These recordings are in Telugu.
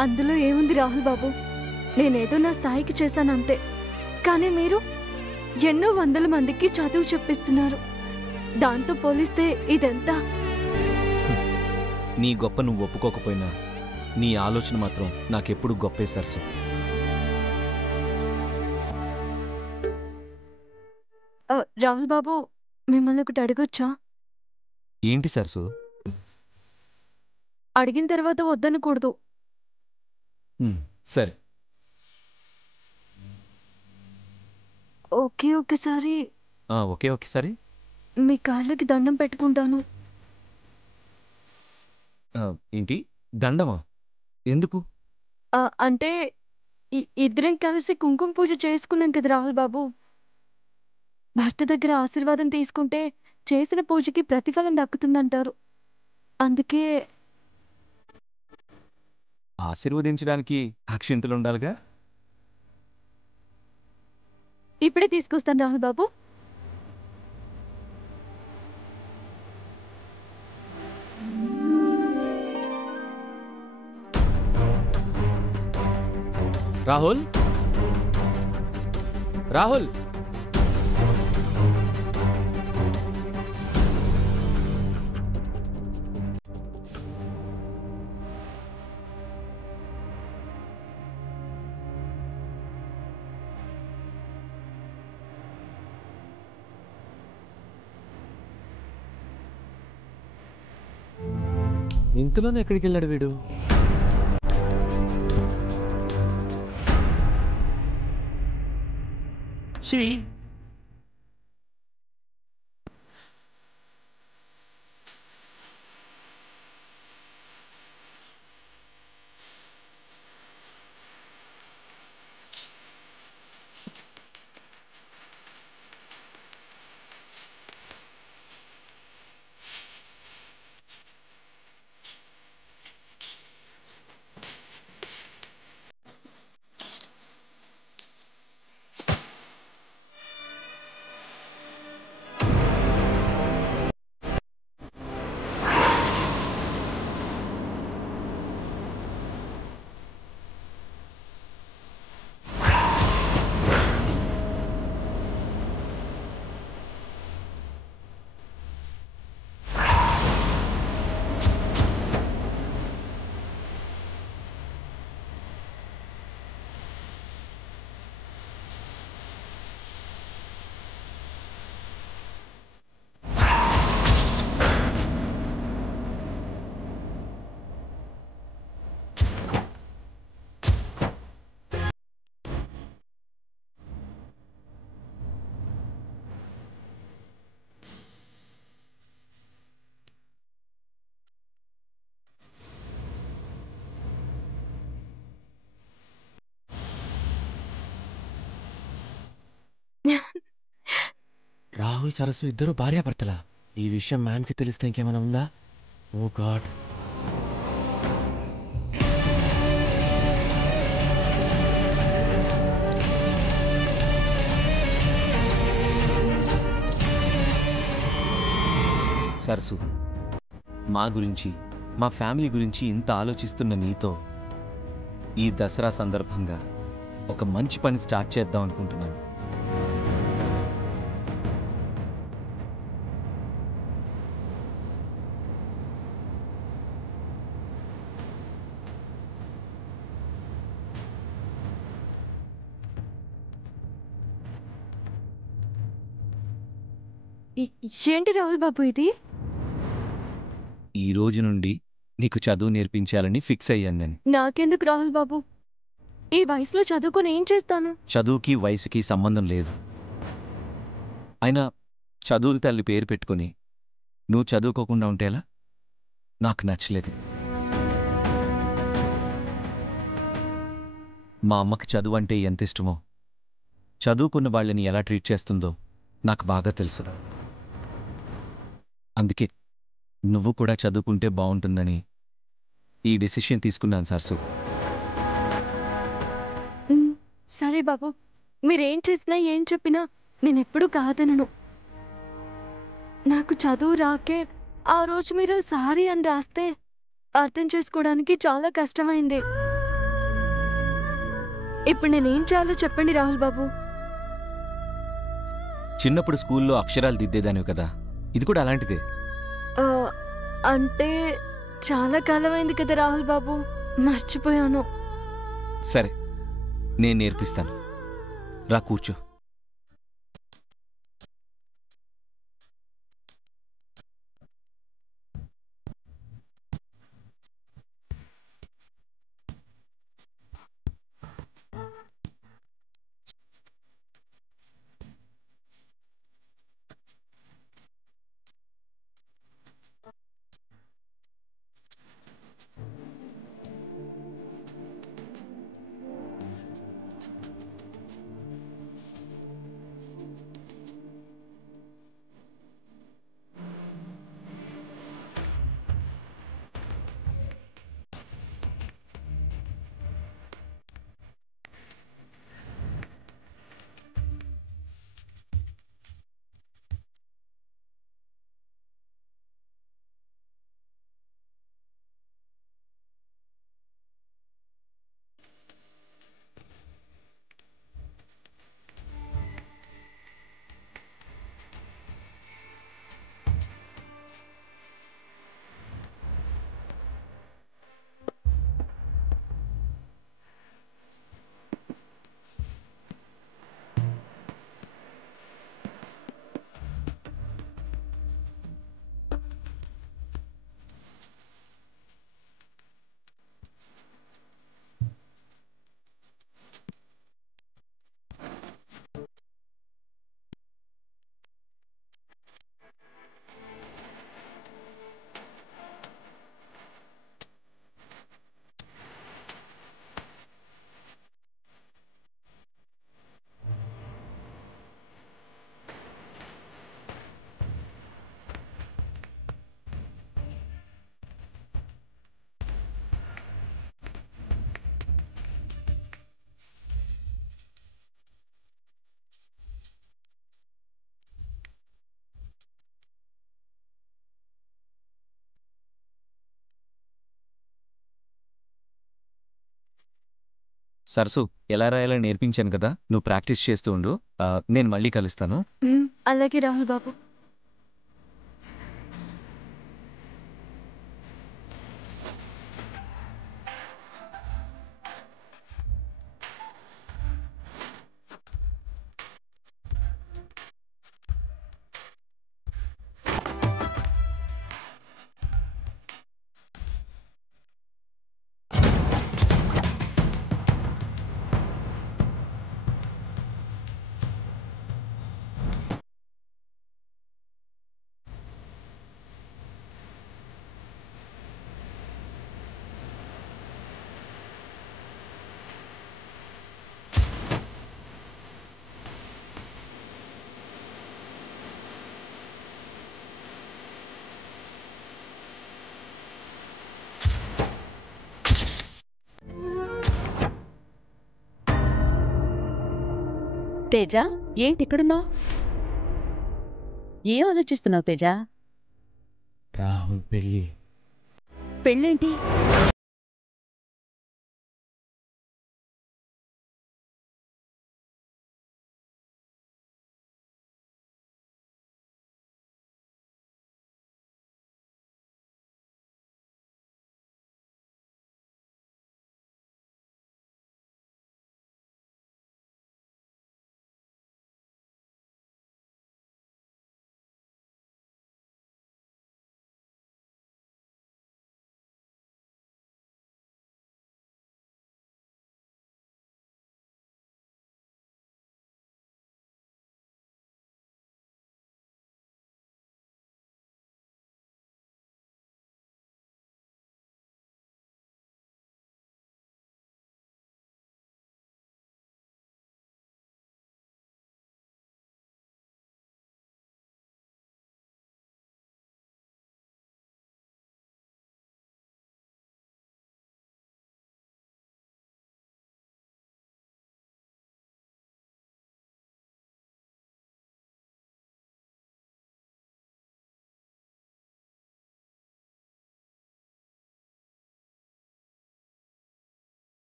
అందులో ఏముంది రాహుల్ బాబు, నేనేదో నా స్థాయికి చేశానంతే. కానీ మీరు ఎన్నో వందల మందికి చదువు చెప్పిస్తున్నారు. దాంతో పోలిస్తే ఇదెంత? నీ గొప్ప నువ్వు ఒప్పుకోకపోయినా నీ ఆలోచన మాత్రం నాకెప్పుడు గొప్పే సరసు. రాహుల్ బాబు, మిమ్మల్ని ఒకటి అడగొచ్చా? ఏంటి సరసు? అడిగిన తర్వాత వద్దనకూడదు. సరే. ఒకేసారి ఒకేసారి మీ కాళ్ళకి దండం పెట్టుకుంటాను. ఏంటి దండమా? ఎందుకు? అంటే ఇద్దరం కలిసి కుంకుమ పూజ చేసుకున్నాం కదా రాహుల్ బాబు. భర్త దగ్గర ఆశీర్వాదం తీసుకుంటే చేసిన పూజకి ప్రతిఫలం దక్కుతుందంటారు. అందుకే. ఆశీర్వదించడానికి అక్షింతలుండాలిగా. ఇప్పుడే తీసుకొస్తాను రాహుల్ బాబు. రాహుల్, రాహుల్, ఇంతలోనే ఎక్కడికి వెళ్ళాడు వీడు? శివి, రాహుల్ సరస్సు ఇద్దరు భార్యాభర్తలా? ఈ విషయం మ్యామ్కి తెలిస్తే ఇంకేమైనా ఉందా? ఓ గాడ్. సరసు, మా గురించి, మా ఫ్యామిలీ గురించి ఇంత ఆలోచిస్తున్న నీతో ఈ దసరా సందర్భంగా ఒక మంచి పని స్టార్ట్ చేద్దాం అనుకుంటున్నాను. ఏంటి రాహుల్ బాబు ఇది? ఈ రోజు నుండి నీకు చదువు నేర్పించాలని ఫిక్స్ అయ్యాను నేను. నాకెందుకు రాహుల్ బాబు? ఈ వయసులో చదువుకొని ఏం చేస్తాను? చదువుకి వయసుకి సంబంధం లేదు. అయినా చదువుల తల్లి పేరు పెట్టుకొని నువ్వు చదువుకోకుండా ఉంటేలా? నాకు నచ్చలేదు. మా అమ్మకి చదువు అంటే ఎంత ఇష్టమో, చదువుకున్న వాళ్ళని ఎలా ట్రీట్ చేస్తుందో నాకు బాగా తెలుసు. అందుకే నువ్వు కూడా చదువుకుంటే బాగుంటుందని ఈ డెసిషన్ తీసుకున్నాను సరసు. సరే బాబు, మీరేం చేసినా ఏం చెప్పినా నేనెప్పుడు కాదనను. నాకు చదువు రాకే ఆ రోజు మీరు సారీ అని రాస్తే అర్థం చేసుకోవడానికి చాలా కష్టమైంది. ఇప్పుడు నేనేం చేయాలో చెప్పండి రాహుల్ బాబు. చిన్నప్పుడు స్కూల్లో అక్షరాలు దిద్దేదానివి కదా, ఇది కూడా అలాంటిదే. ఆ, అంటే చాలా కాలమైంది కదా రాహుల్ బాబు, మర్చిపోయాను. సరే, నేను నేర్పిస్తాను. రా కూర్చో. సరసు, ఎలా రాయాలో నేర్పించాను కదా, నువ్వు ప్రాక్టీస్ చేస్తూ ఉండు. నేను మళ్ళీ కలుస్తాను. అలాగే రాహుల్ బాబు. తేజ, ఏంటి ఇక్కడున్నావు? ఏం ఆలోచిస్తున్నావు తేజ? రాహుల్ పెళ్ళి. పెళ్ళేంటి?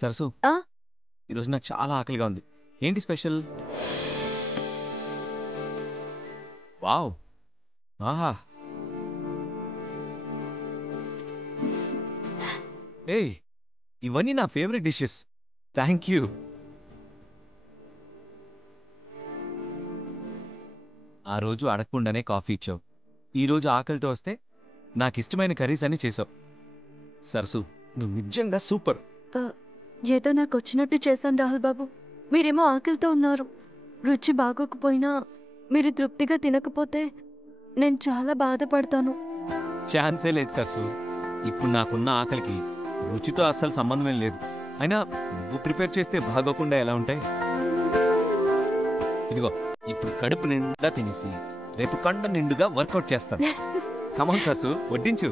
సరసు ఆ? ఈరోజు నాకు చాలా ఆకలిగా ఉంది. ఏంటి స్పెషల్? వావ్! ఆహా! ఏయ్! ఇవన్నీ నా ఫేవరెట్ డిషెస్. Thank you. ఆ రోజు అడగకుండానే కాఫీ ఇచ్చావు. ఈరోజు ఆకలితో వస్తే నాకిష్టమైన కర్రీస్ అన్నీ చేసావు. సరసు, నువ్వు నిజంగా సూపర్. ఆ, ఏదో నాకు వచ్చినట్టు చేశాను రాహుల్ బాబు. మీరేమో ఆకలితో ఉన్నారు. రుచి బాగోకపోయినా మీరు తృప్తిగా తినకపోతే నేను చాలా బాధపడతాను. ఛాన్సే లేదు సరసు. ఇప్పుడు నాకున్న ఆకలికి రుచితో అస్సలు సంబంధమేం లేదు. అయినా నువ్వు ప్రిపేర్ చేస్తే బాగోకుండా ఎలా ఉంటాయి? ఇదిగో, ఇప్పుడు కడుపు నిండా తినేసి రేపు కండ నిండుగా వర్కౌట్ చేస్తాను. కమాన్ సరసు, వడ్డించు.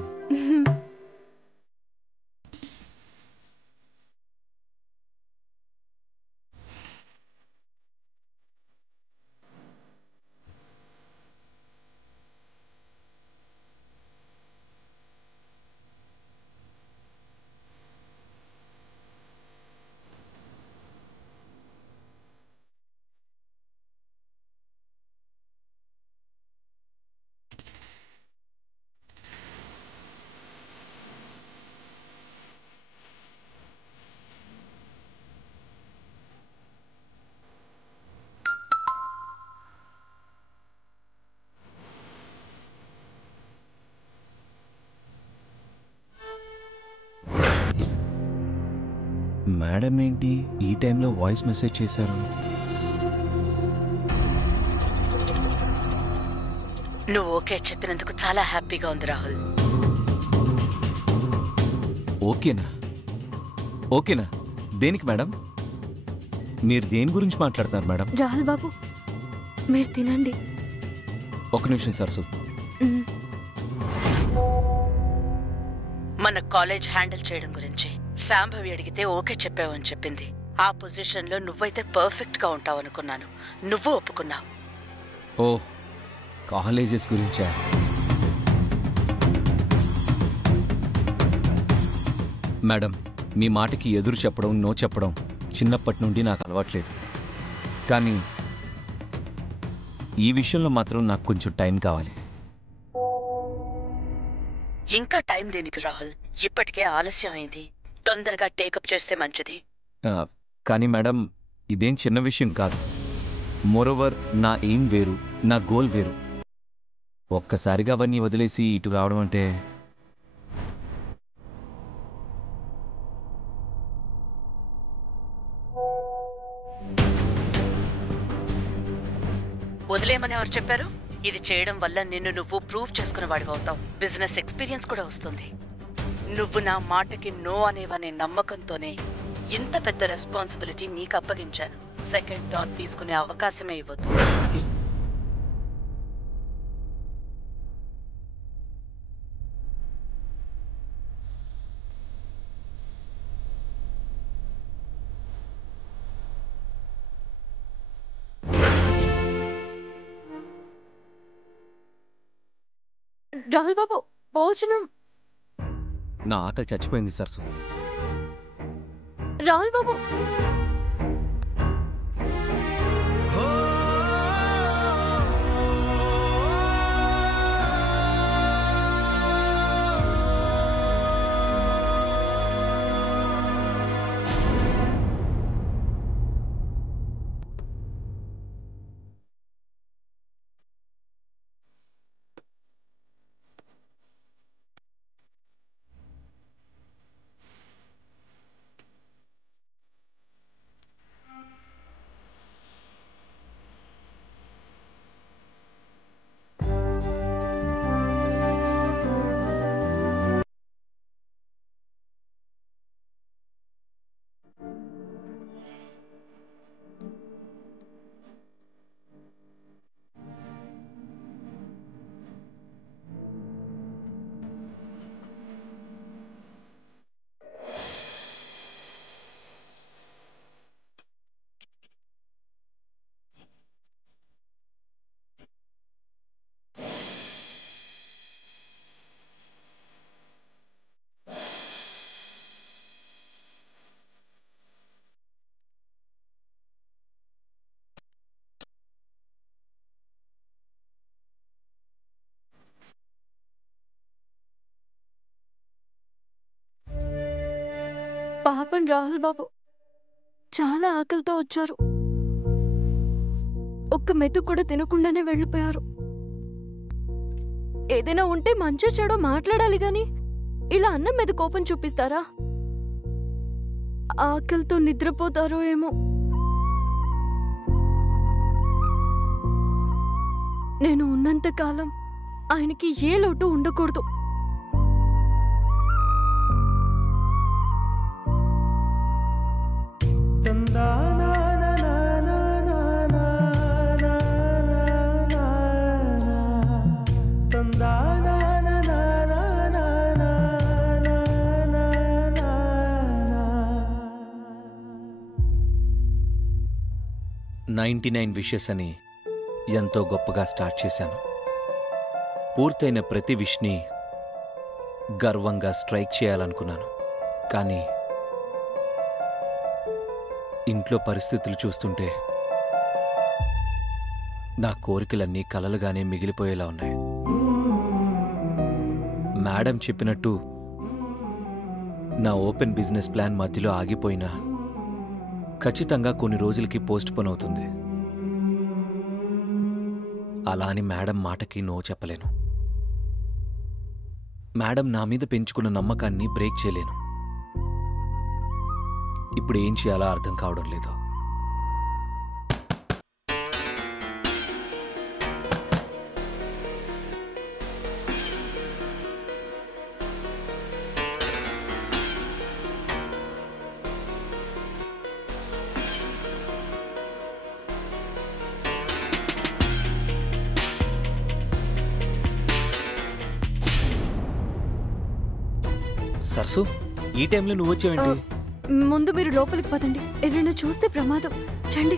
మేడం ఏంటి ఈ టైంలో వాయిస్ మెసేజ్ చేశారు? నువ్వు ఓకే చెప్పినందుకు చాలా హ్యాపీగా ఉంది రాహుల్. ఓకేనా? ఓకేనా? దేనికి మేడం? మీరు దేని గురించి మాట్లాడుతున్నారు మేడం? రాహుల్ బాబు, మీరు తినండి. ఒక నిమిషం సరసు. మ్మ్. మన కాలేజ్ హ్యాండిల్ చేయడం గురించి శాంభవి అడిగితే ఓకే చెప్పావని చెప్పింది. ఆ పొజిషన్లో నువ్వైతే పర్ఫెక్ట్ గా ఉంటావు అనుకున్నాను. నువ్వు ఒప్పుకున్నావు. ఓ, కాలేజెస్ గురించా? మేడం, మీ మాటకి ఎదురు చెప్పడం, నో చెప్పడం చిన్నప్పటి నుండి నాకు అలవాట్లేదు. కానీ ఈ విషయంలో మాత్రం నాకు కొంచెం టైం కావాలి. ఇంకా టైం దేనికి రాహుల్? ఇప్పటికే ఆలస్యం అయింది. తొందరగా టేకప్ చేస్తే మంచిది. ఆ, కానీ మేడం, ఇదేం చిన్న విషయం కాదు. మోరోవర్, నా ఎయిమ్ వేరు, నా గోల్ వేరు. ఒక్కసారిగా అవన్నీ వదిలేసి ఇటు రావడం అంటే వదిలేమని ఎవరు చెప్పారు? ఇది చేయడం వల్ల నిన్ను నువ్వు ప్రూవ్ చేసుకున్న వాడివవుతావు. బిజినెస్ ఎక్స్పీరియన్స్ కూడా వస్తుంది. నువ్వు నా మాటకి నో అనేవనే నమ్మకంతోనే ఇంత పెద్ద రెస్పాన్సిబిలిటీ నీకు అప్పగించాను. సెకండ్ థాట్ తీసుకునే అవకాశమే ఇవ్వద్దు. రాహుల్ బాబు, భోజనం. నా ఆకలి చచ్చిపోయింది సరసు. రాహుల్ బాబు, చెప్పండి రాహుల్ బాబు. చాలా ఆకలితో వచ్చారు. ఒక్క మెతుకు కూడా తినకుండానే వెళ్ళిపోయారు. ఏదైనా ఉంటే మంచి చెడో మాట్లాడాలి గాని ఇలా అన్నం మీద కోపం చూపిస్తారా? ఆకలితో నిద్రపోతారో ఏమో. నేను ఉన్నంత కాలం ఆయనకి ఏ లోటు ఉండకూడదు. "99 విషెస్" అని ఎంతో గొప్పగా స్టార్ట్ చేశాను. పూర్తయిన ప్రతి విష్ని గర్వంగా స్ట్రైక్ చేయాలనుకున్నాను. కానీ ఇంట్లో పరిస్థితులు చూస్తుంటే నా కోరికలన్నీ కలలుగానే మిగిలిపోయేలా ఉన్నాయి. మేడం చెప్పినట్టు నా ఓపెన్ బిజినెస్ ప్లాన్ మధ్యలో ఆగిపోయినా ఖచ్చితంగా కొన్ని రోజులకి పోస్ట్ పోన్ అవుతుంది. అలా అని మేడం మాటకి నో చెప్పలేను. మేడం నా మీద పెంచుకున్న నమ్మకాన్ని బ్రేక్ చేయలేను. ఇప్పుడు ఏం చేయాలో అర్థం కావడం లేదు. సరసు, ఈ టైంలో నువ్వు వచ్చావేంటి? ముందు మీరు లోపలికి పదండి. ఎవరైనా చూస్తే ప్రమాదం. రండి.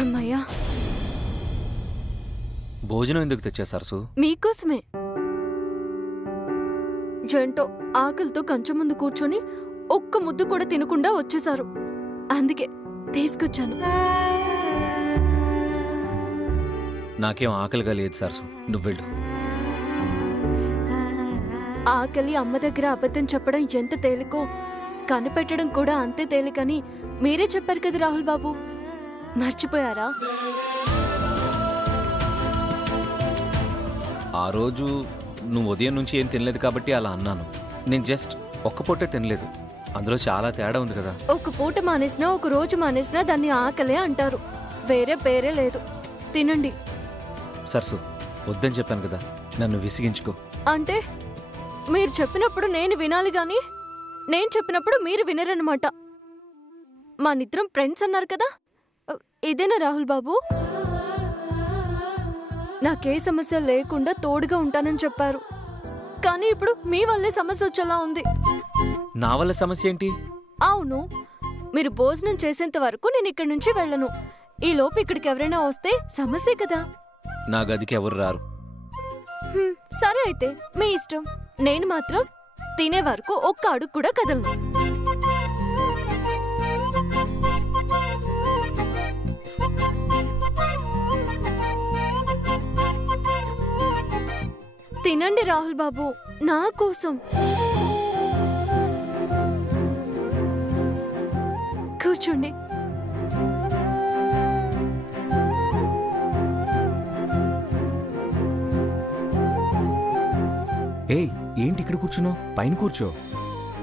అమ్మయ్యా. భోజనం ఎందుకు తెచ్చా సరసు? మీకోసమే. జంటో ఆకలితో కంచె ముందు కూర్చొని ఒక్క ముద్దు కూడా తినకుండా వచ్చేశారు. అందుకే తీసుకొచ్చాను. నాకేం ఆకలిగా లేదు సరసు, నువ్వెళ్ళు. ఆకలి అమ్మ దగ్గర అబద్ధం చెప్పడం ఎంత తేలికో కనిపెట్టడం కూడా అంతే తేలికని మీరే చెప్పారు కదా రాహుల్ బాబు. మర్చిపోయారా? ఆ రోజు నువ్వు ఉదయం నుంచి ఏం తినలేదు కాబట్టి అలా అన్నాను. నేను జస్ట్ ఒక్క పూటే తినలేదు. అందులో చాలా తేడా ఉంది కదా. ఒక పూట మానేసినా ఒక రోజు మానేసినా దాన్ని ఆకలే అంటారు. వేరే పేరే లేదు. తినండి. సరసు, వద్దని చెప్పాను కదా, నన్ను విసిగించుకో. అంటే మీరు చెప్పినప్పుడు నేను వినాలి గాని నేను చెప్పినప్పుడు మీరు వినరన్నమాట. మా నిద్రం ఫ్రెండ్స్ అన్నారు కదా, ఇదేనా రాహుల్ బాబు? నాకే సమస్య లేకుండా తోడుగా ఉంటానని చెప్పారు. కానీ ఇప్పుడు మీ వల్లే సమస్య వచ్చేలా ఉంది. నా వల్ల సమస్య ఏంటి? అవును, మీరు భోజనం చేసేంత వరకు నేను ఇక్కడి నుంచి వెళ్ళను. ఈ లోపు ఇక్కడికి ఎవరైనా వస్తే సమస్య కదా. నా గదికి ఎవరు రారు. సరే అయితే మీ ఇష్టం. నేను మాత్రం తినే వరకు ఒక్క అడుగు కూడా కదలను. తినండి రాహుల్ బాబు, నా కోసం. కూర్చోండి. ఏయ్, ఏంటి ఇక్కడ కూర్చున్నావు? పైన కూర్చో.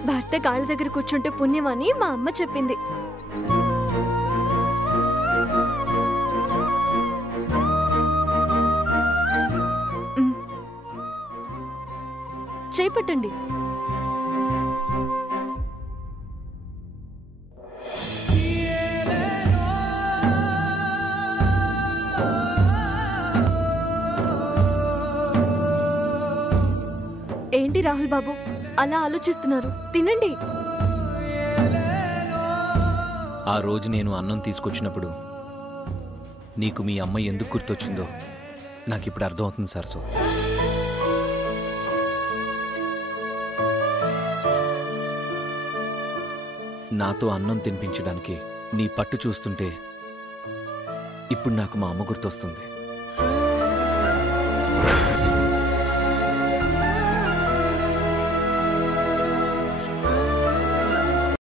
భర్త కాళ్ళ దగ్గర కూర్చుంటే పుణ్యమని మా అమ్మ చెప్పింది. చేపట్టండి. ఏంటి రాహుల్ బాబు అలా ఆలోచిస్తున్నారు? తినండి. ఆ రోజు నేను అన్నం తీసుకొచ్చినప్పుడు నీకు మీ అమ్మ ఎందుకు గుర్తొచ్చిందో నాకిప్పుడు అర్థమవుతుంది సరసు. నాతో అన్నం తినిపించడానికి నీ పట్టు చూస్తుంటే ఇప్పుడు నాకు మా అమ్మ గుర్తొస్తుంది.